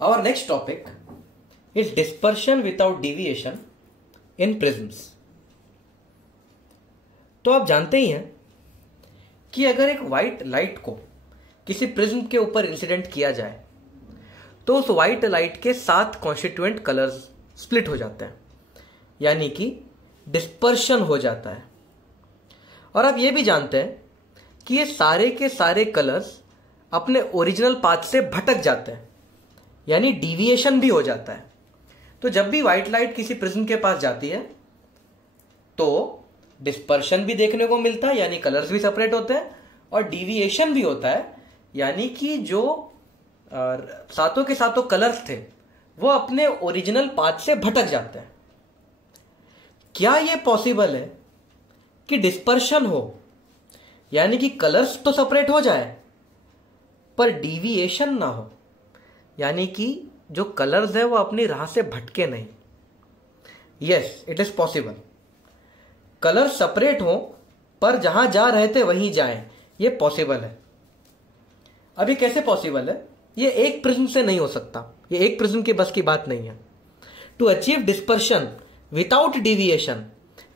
Our next topic is dispersion without deviation in prisms. तो आप जानते ही हैं कि अगर एक व्हाइट लाइट को किसी प्रिज्म के ऊपर इंसिडेंट किया जाए तो उस व्हाइट लाइट के 7 कॉन्स्टिट्यूएंट कलर्स स्प्लिट हो जाते हैं, यानी कि डिस्पर्शन हो जाता है। और आप ये भी जानते हैं कि ये सारे के सारे कलर्स अपने ओरिजिनल पाथ से भटक जाते हैं, यानी डिविएशन भी हो जाता है। तो जब भी व्हाइट लाइट किसी प्रिज्म के पास जाती है तो डिस्पर्शन भी देखने को मिलता है, यानी कलर्स भी सेपरेट होते हैं, और डिविएशन भी होता है, यानी कि जो सातों के सातों कलर्स थे वो अपने ओरिजिनल पाथ से भटक जाते हैं। क्या यह पॉसिबल है कि डिस्पर्शन हो, यानी कि कलर्स तो सेपरेट हो जाए पर डिविएशन ना हो, यानी कि जो कलर्स है वो अपनी राह से भटके नहीं? Yes, it is possible. Colour separate हो पर जहां जा रहे थे वहीं जाएं, ये पॉसिबल है। अभी कैसे पॉसिबल है? ये एक प्रिज्म से नहीं हो सकता, ये एक प्रिज्म की बस की बात नहीं है। To achieve dispersion without deviation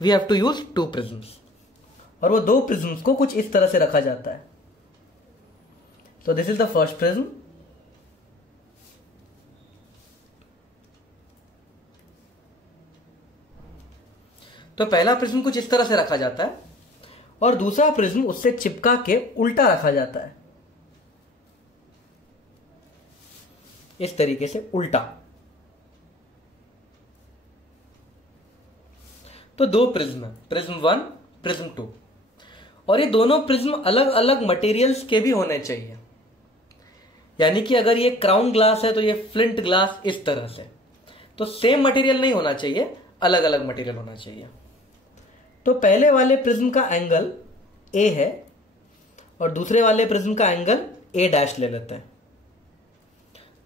we have to use 2 prisms, और वो 2 प्रिज्म्स को कुछ इस तरह से रखा जाता है। So this is the first prism, तो पहला प्रिज्म कुछ इस तरह से रखा जाता है और दूसरा प्रिज्म उससे चिपका के उल्टा रखा जाता है, इस तरीके से उल्टा। तो 2 प्रिज्म है, प्रिज्म 1, प्रिज्म 2, और ये दोनों प्रिज्म अलग अलग मटेरियल्स के भी होने चाहिए। यानी कि अगर ये क्राउन ग्लास है तो ये फ्लिंट ग्लास इस तरह से, तो सेम मटेरियल नहीं होना चाहिए, अलग अलग मटेरियल होना चाहिए। तो पहले वाले प्रिज्म का एंगल ए है और दूसरे वाले प्रिज्म का एंगल ए डैश ले लेते हैं।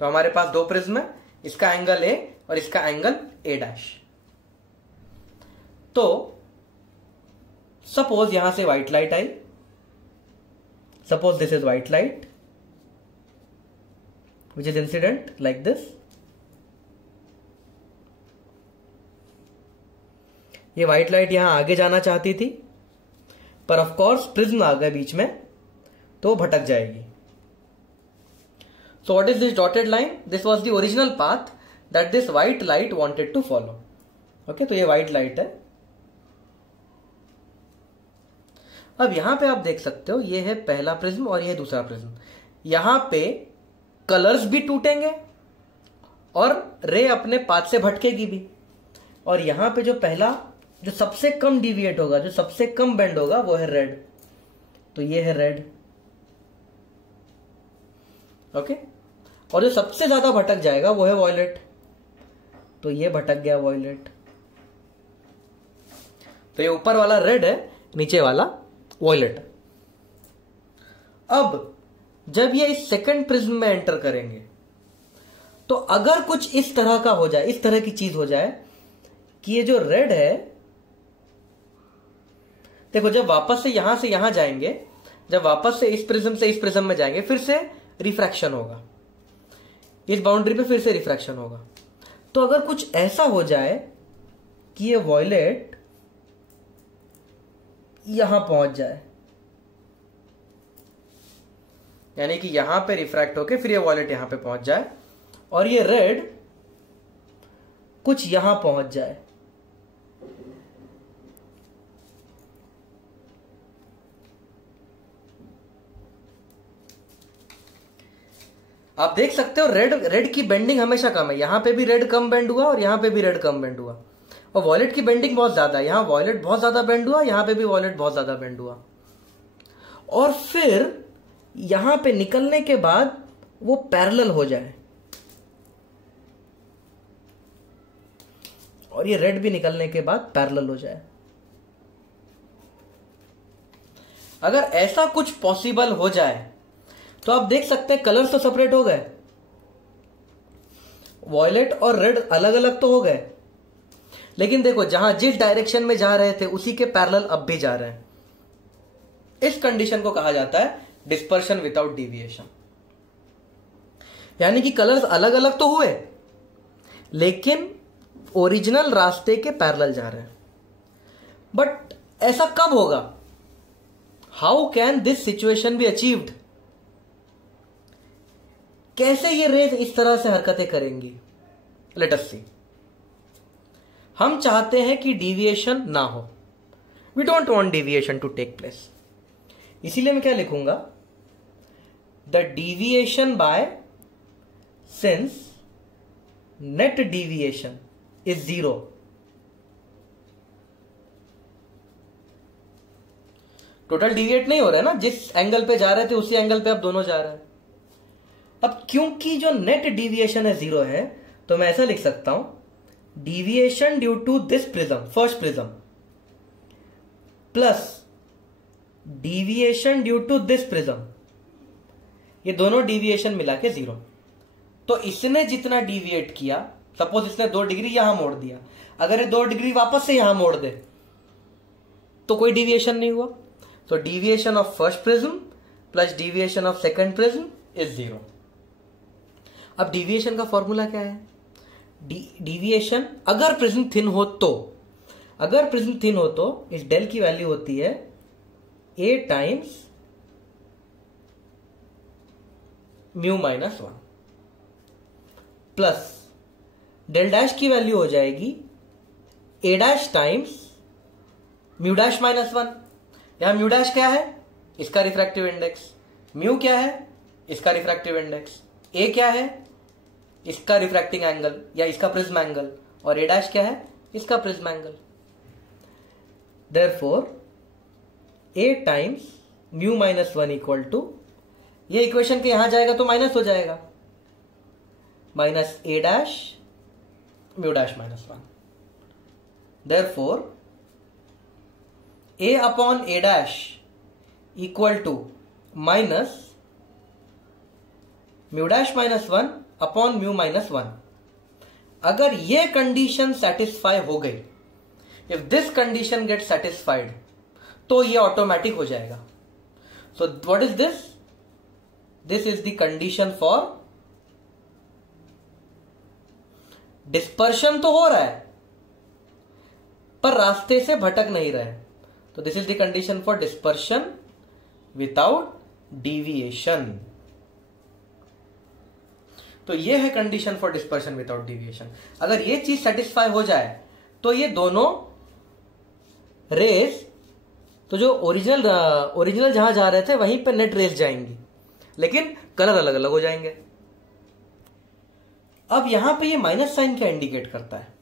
तो हमारे पास 2 प्रिज्म है, इसका एंगल ए और इसका एंगल ए डैश। तो सपोज यहां से white light I, suppose this is white light which is incident like this. ये व्हाइट लाइट यहां आगे जाना चाहती थी पर ऑफ कोर्स प्रिज्म आ गया बीच में तो भटक जाएगी। So what is this dotted line? This was the original path that this white light wanted to follow. Okay, तो ये व्हाइट लाइट है। अब यहां पे आप देख सकते हो ये है पहला प्रिज्म और ये है दूसरा प्रिज्म। यहां पे कलर्स भी टूटेंगे और रे अपने पाथ से भटकेगी भी, और यहां पे जो पहला जो सबसे कम डिविएट होगा, जो सबसे कम बेंड होगा, वो है रेड। तो ये है रेड। ओके, और जो सबसे ज्यादा भटक जाएगा वो है वॉयलेट। तो ये भटक गया वॉयलेट। तो ये ऊपर वाला रेड है, नीचे वाला वॉयलेट। अब जब ये इस सेकंड प्रिज्म में एंटर करेंगे तो अगर कुछ इस तरह का हो जाए, इस तरह की चीज हो जाए कि ये जो रेड है, देखो जब वापस से यहां जाएंगे, जब वापस से इस प्रिज्म में जाएंगे, फिर से रिफ्रैक्शन होगा, इस बाउंड्री पे फिर से रिफ्रैक्शन होगा। तो अगर कुछ ऐसा हो जाए कि ये वॉयलेट यहां पहुंच जाए, यानी कि यहां पे रिफ्रैक्ट होके फिर ये वॉयलेट यहां पे पहुंच जाए, और ये रेड कुछ यहां पहुंच जाए, आप देख सकते हो रेड की बेंडिंग हमेशा कम है। यहां पे भी रेड कम बेंड हुआ और यहां पे भी रेड कम बेंड हुआ, और वॉयलेट की बेंडिंग बहुत ज्यादा है। यहां वॉयलेट बहुत ज्यादा बेंड हुआ, यहां पे भी वॉयलेट बहुत ज्यादा बेंड हुआ, और फिर यहां पे निकलने के बाद वो पैरेलल हो जाए, और ये रेड भी निकलने के बाद पैरेलल हो जाए। अगर ऐसा कुछ पॉसिबल हो जाए तो आप देख सकते हैं कलर्स तो सेपरेट हो गए, वॉयलेट और रेड अलग अलग तो हो गए, लेकिन देखो जहां जिस डायरेक्शन में जा रहे थे उसी के पैरेलल अब भी जा रहे हैं। इस कंडीशन को कहा जाता है डिस्पर्शन विदाउट डिविएशन। यानी कि कलर्स अलग अलग तो हुए लेकिन ओरिजिनल रास्ते के पैरेलल जा रहे हैं। बट ऐसा कब होगा? How can this situation be achieved? कैसे ये रेज इस तरह से हरकतें करेंगी? Let us see. हम चाहते हैं कि डेविएशन ना हो, we don't want deviation to take place. इसीलिए मैं क्या लिखूंगा? The deviation by since net deviation is 0, total deviate नहीं हो रहा है ना, जिस एंगल पे जा रहे थे उसी एंगल पे अब दोनों जा रहे हैं। अब क्योंकि जो नेट डेविएशन है 0 है, तो मैं ऐसा लिख सकता हूं, deviation due to this prism, first prism, plus deviation due to this prism, ये दोनों डेविएशन मिला के 0। तो इसने जितना डेविएट किया, सपोज इसने 2 डिग्री यहां मोड़ दिया, अगर ये 2 डिग्री वापस से यहां मोड़ दे तो कोई डेविएशन नहीं हुआ। तो deviation of first prism plus deviation of second prism is 0। अब डेविएशन का फॉर्मूला क्या है? डेविएशन अगर प्रिज्म थिन हो तो, अगर प्रिज्म थिन हो तो इस डेल की वैल्यू होती है a times mu minus 1 plus del dash की वैल्यू हो जाएगी a dash times mu dash minus 1। यहां म्यू डैश क्या है? इसका रिफ्रैक्टिव इंडेक्स। म्यू क्या है? इसका रिफ्रैक्टिव इंडेक्स। a क्या है? इसका रिफ्रैक्टिंग एंगल या इसका प्रिज्म एंगल। और a डैश क्या है? इसका prism angle. Therefore a times mu minus 1 equal to, ये इक्वेशन के यहां जाएगा तो माइनस हो जाएगा, minus a dash mu dash minus 1। Therefore a upon a dash equal to minus mu dash minus 1 upon mu minus 1। अगर ये condition satisfy हो गई, if this condition get satisfied, तो ये ऑटोमेटिक हो जाएगा। सो what is this? This is the condition for dispersion. तो हो रहा है पर रास्ते से भटक नहीं रहे, तो this is the condition for dispersion without deviation. तो ये है condition for dispersion without deviation. अगर ये चीज सेटिस्फाई हो जाए तो ये दोनों रेज, तो जो ओरिजिनल जहां जा रहे थे वहीं पे नेट रेज जाएंगी, लेकिन कलर अलग अलग हो जाएंगे। अब यहां पे ये माइनस साइन क्या इंडिकेट करता है?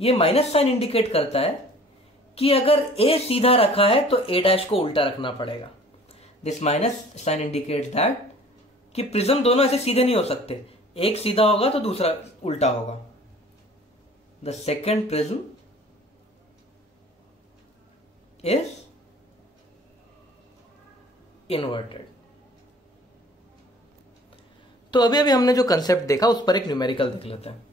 ये माइनस साइन इंडिकेट करता है कि अगर ए सीधा रखा है तो ए डैश को उल्टा रखना पड़ेगा। This minus sign indicates that कि प्रिज्म दोनों ऐसे सीधे नहीं हो सकते, एक सीधा होगा तो दूसरा उल्टा होगा। The second prism is inverted. तो अभी अभी हमने जो कंसेप्ट देखा उस पर एक न्यूमेरिकल देख लेते हैं।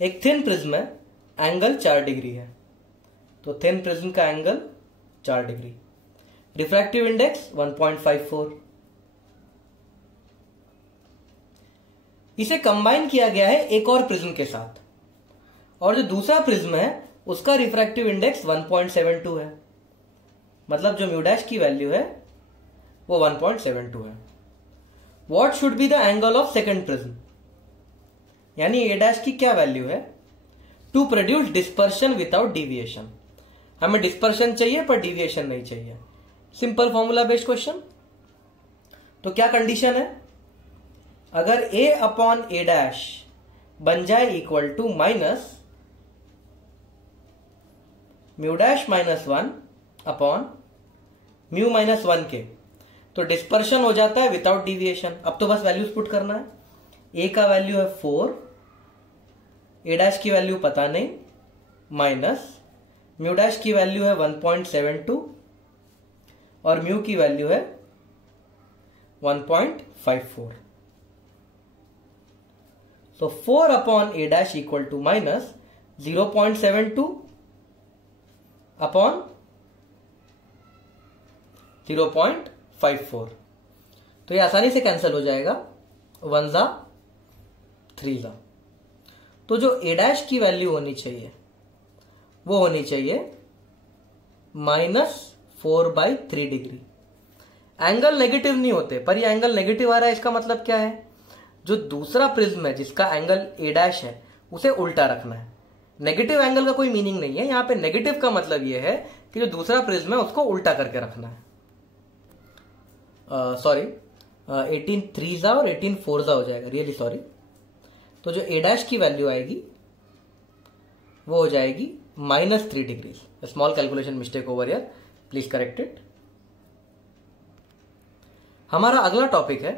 एक थिन प्रिज्म है, एंगल 4 डिग्री है, तो थिन प्रिज्म का एंगल 4 डिग्री, रिफ्रैक्टिव इंडेक्स 1.54। इसे कंबाइन किया गया है एक और प्रिज्म के साथ, और जो दूसरा प्रिज्म है उसका रिफ्रैक्टिव इंडेक्स 1.72 है, मतलब जो म्यू डैश की वैल्यू है वो 1.72 है। What should be the angle of second prism? यानी ए डैश की क्या वैल्यू है to produce dispersion without deviation? हमें डिस्पर्शन चाहिए पर डेविएशन नहीं चाहिए। Simple formula based question. तो क्या कंडीशन है? अगर a अपॉन a डैश बन जाए equal to minus mu dash minus 1 upon mu minus 1 के, तो डिस्पर्शन हो जाता है विदाउट डेविएशन। अब तो बस वैल्यूज पुट करना है। a का वैल्यू है 4, a डैश की वैल्यू पता नहीं, माइनस म्यू डैश की वैल्यू है 1.72 और म्यू की वैल्यू है 1.54। So 4 upon a dash equal to minus 0.72 upon 0.54। तो ये आसानी से कैंसिल हो जाएगा वन जा थ्री जा। तो जो ए डैश की वैल्यू होनी चाहिए वो होनी चाहिए -4/3 डिग्री। एंगल नेगेटिव नहीं होते, पर ये एंगल नेगेटिव आ रहा है, इसका मतलब क्या है, जो दूसरा प्रिज्म है जिसका एंगल ए डैश है उसे उल्टा रखना है। नेगेटिव एंगल का कोई मीनिंग नहीं है यहां पे। नेगेटिव का मतलब ये है कि जो दूसरा प्रिज्म है उसको उल्टा करके रखना है। सॉरी 18 3 और 18 4 हो जाएगा, रियली सॉरी। तो जो ए डैश की वैल्यू आएगी वो हो जाएगी -3 degree. Small calculation mistake over here, please correct it. हमारा अगला टॉपिक है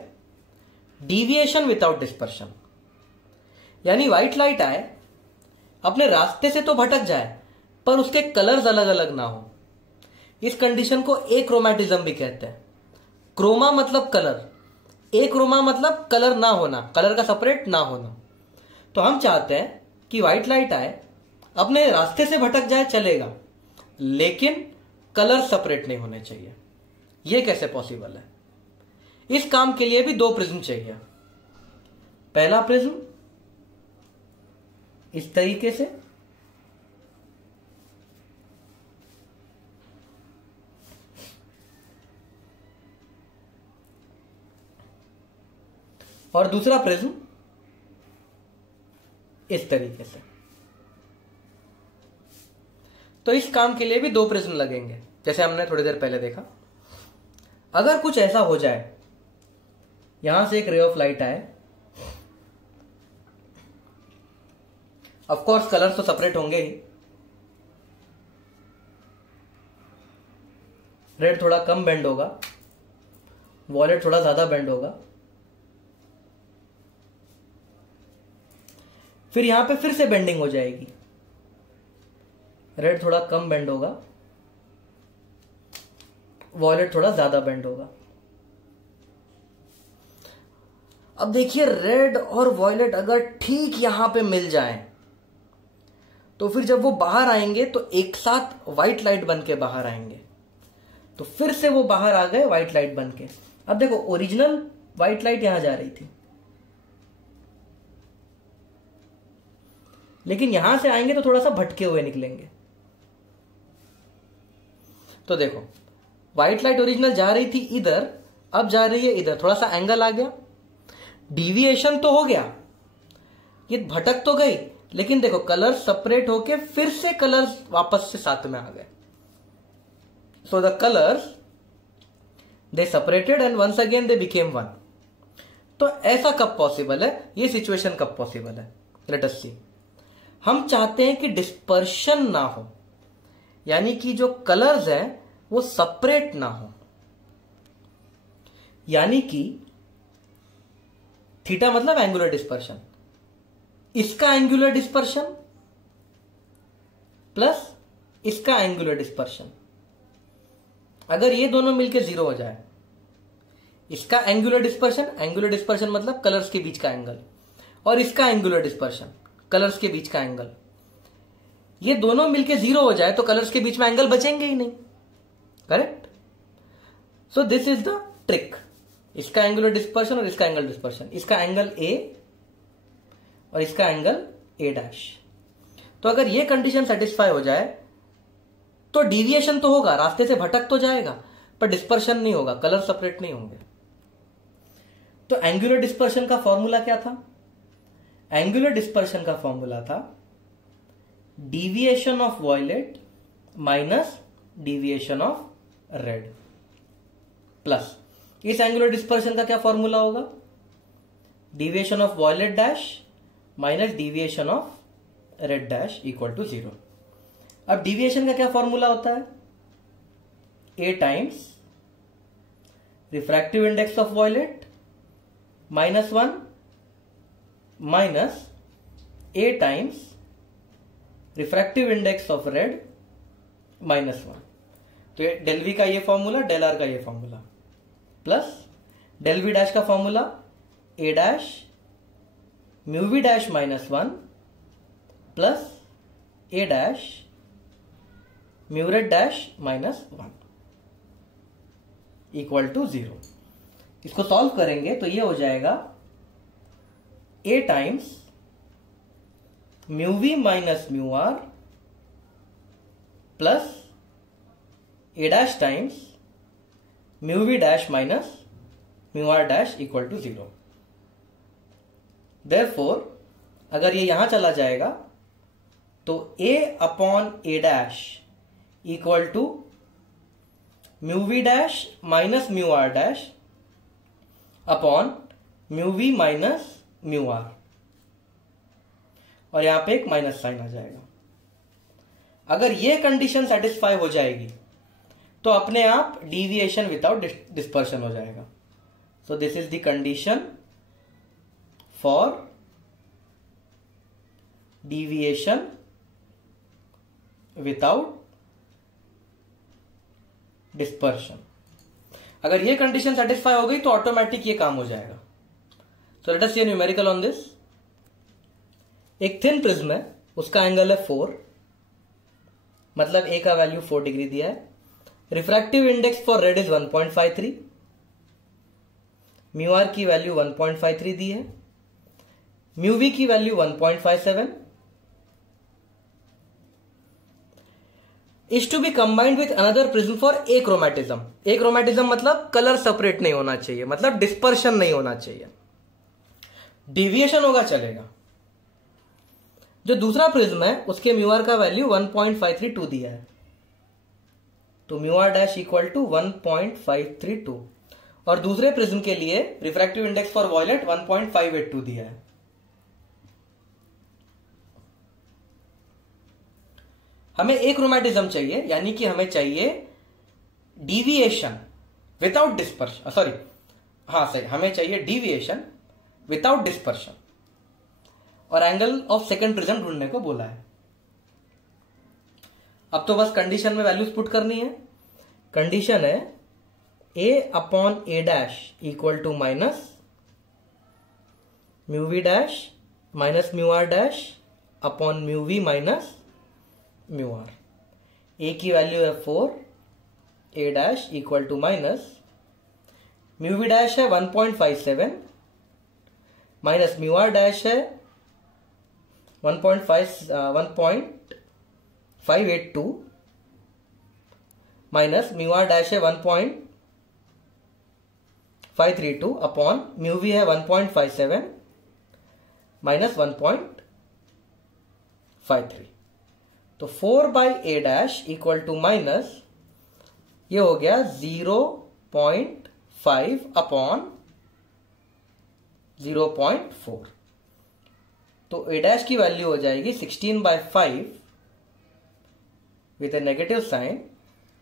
डीविएशन विदाउट डिस्पर्शन। यानी व्हाइट लाइट आए, अपने रास्ते से तो भटक जाए पर उसके कलर्स अलग अलग ना हो। इस कंडीशन को एक्रोमैटिज्म भी कहते हैं। क्रोमा मतलब कलर, एक्रोमा मतलब कलर ना होना, कलर का सेपरेट ना होना। तो हम चाहते हैं कि व्हाइट लाइट आए, अपने रास्ते से भटक जाए चलेगा, लेकिन कलर सेपरेट नहीं होने चाहिए। यह कैसे पॉसिबल है? इस काम के लिए भी 2 प्रिज्म चाहिए। पहला प्रिज्म इस तरीके से, और दूसरा प्रिज्म इस तरीके से। तो इस काम के लिए भी 2 प्रिज्म लगेंगे, जैसे हमने थोड़ी देर पहले देखा। अगर कुछ ऐसा हो जाए, यहां से एक रे ऑफ लाइट आए, ऑफ कोर्स कलर्स तो सेपरेट होंगे ही। रेड थोड़ा कम बेंड होगा, वॉयलेट थोड़ा ज्यादा बेंड होगा। फिर यहां पे फिर से बेंडिंग हो जाएगी, रेड थोड़ा कम बेंड होगा, वॉयलेट थोड़ा ज्यादा बेंड होगा। अब देखिए रेड और वॉयलेट अगर ठीक यहां पे मिल जाए तो फिर जब वो बाहर आएंगे तो एक साथ व्हाइट लाइट बन के बाहर आएंगे। तो फिर से वो बाहर आ गए व्हाइट लाइट बन के। अब देखो ओरिजिनल व्हाइट लाइट यहां जा रही थी, लेकिन यहां से आएंगे तो थोड़ा सा भटके हुए निकलेंगे। तो देखो व्हाइट लाइट ओरिजिनल जा रही थी इधर, अब जा रही है इधर, थोड़ा सा एंगल आ गया, डिविएशन तो हो गया, ये भटक तो गई, लेकिन देखो कलर सेपरेट होके फिर से कलर्स वापस से साथ में आ गए। So the colours they separated and once again they became one. तो ऐसा कब पॉसिबल है, ये सिचुएशन कब पॉसिबल है? Late us see. हम चाहते हैं कि डिस्पर्शन ना हो, यानी कि जो कलर्स हैं वो सेपरेट ना हो, यानी कि थीटा मतलब एंगुलर डिस्पर्शन, इसका एंगुलर डिस्पर्शन प्लस इसका एंगुलर डिस्पर्शन, अगर ये दोनों मिलकर 0 हो जाए, इसका एंगुलर डिस्पर्शन मतलब कलर्स के बीच का एंगल, और इसका एंगुलर डिस्पर्शन कलर्स के बीच का एंगल, ये दोनों मिलकर 0 हो जाए तो कलर्स के बीच में एंगल बचेंगे ही नहीं, correct? So this is the trick. इसका एंगुलर डिस्पर्शन और इसका एंगल डिस्पर्शन, इसका एंगल ए और इसका एंगल ए डैश। तो अगर ये कंडीशन सेटिस्फाई हो जाए तो डिविएशन तो होगा, रास्ते से भटक तो जाएगा, पर डिस्पर्शन नहीं होगा, कलर सेपरेट नहीं होंगे। तो एंगुलर डिस्पर्शन का फॉर्मूला क्या था? एंगुलर डिस्पर्शन का फॉर्मूला था deviation of violet minus deviation of red, plus इस एंगुलर डिस्पर्शन का क्या फॉर्मूला होगा? Deviation of violet dash minus deviation of red dash equal to 0। अब डिविएशन का क्या फॉर्मूला होता है? A times refractive index of violet -1 minus A times refractive index of red -1। तो ये डेल वी का ये फॉर्मूला, डेल आर का ये formula, plus del V dash का formula A dash mu V dash -1 plus A dash mu red dash -1 equal to 0। इसको solve करेंगे तो ये हो जाएगा A times mu V minus mu R plus A dash times mu V dash minus mu R dash equal to 0। Therefore अगर ये यहां चला जाएगा तो A upon A dash equal to mu V dash minus mu R dash upon mu V minus mu R, और यहां पे एक माइनस साइन आ जाएगा। अगर ये कंडीशन सेटिस्फाई हो जाएगी तो अपने आप डीविएशन विदाउट डिस्पर्शन हो जाएगा। So this is the condition for deviation without dispersion. अगर ये कंडीशन सेटिस्फाई हो गई तो ऑटोमेटिक ये काम हो जाएगा। So let us see numerical on this. एक थिन प्रिज्म है, उसका एंगल है 4, मतलब ए का वैल्यू 4 डिग्री दिया है। Refractive index for red is 1.53, mu R की वैल्यू 1.53 दी है, म्यू वी की value 1.57 is to be combined with another prism for achromatism. Achromatism मतलब कलर सेपरेट नहीं होना चाहिए, मतलब डिस्पर्शन नहीं होना चाहिए। डिविएशन होगा चलेगा। जो दूसरा प्रिज्म है उसके म्यू आर का वैल्यू 1.532 दिया है, तो mu R dash equal to 1.532, और दूसरे प्रिज्म के लिए रिफ्रैक्टिव इंडेक्स फॉर वॉयलेट 1.582 दिया है। हमें एक्रोमैटिज्म चाहिए, यानी कि हमें चाहिए डीविएशन विदाउट डिस्पर्शन, सॉरी हाँ सही, हमें चाहिए डीविएशन विदाउट डिस्पर्शन, और एंगल ऑफ सेकंड प्रिज्म ढूंढने को बोला है। अब तो बस कंडीशन में वैल्यूज पुट करनी है। कंडीशन है A upon A dash equal to minus mu V dash minus mu R dash upon mu V minus mu R. A की वैल्यू है 4, A dash equal to minus mu V dash है 1.57 minus mu R dash है 1.582 minus mu R dash है 1.532 upon mu we है 1.57 minus 1.53। तो 4 by a dash equal to minus ये हो गया 0.5 अपॉन 0.4। तो ए डैश की वैल्यू हो जाएगी 16/5 with a negative sign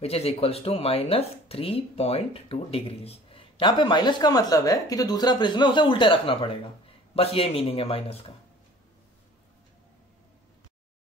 which is equals to minus 3.2 degrees. यहां पे माइनस का मतलब है कि जो दूसरा प्रिज्म है उसे उल्टे रखना पड़ेगा, बस ये मीनिंग है माइनस का।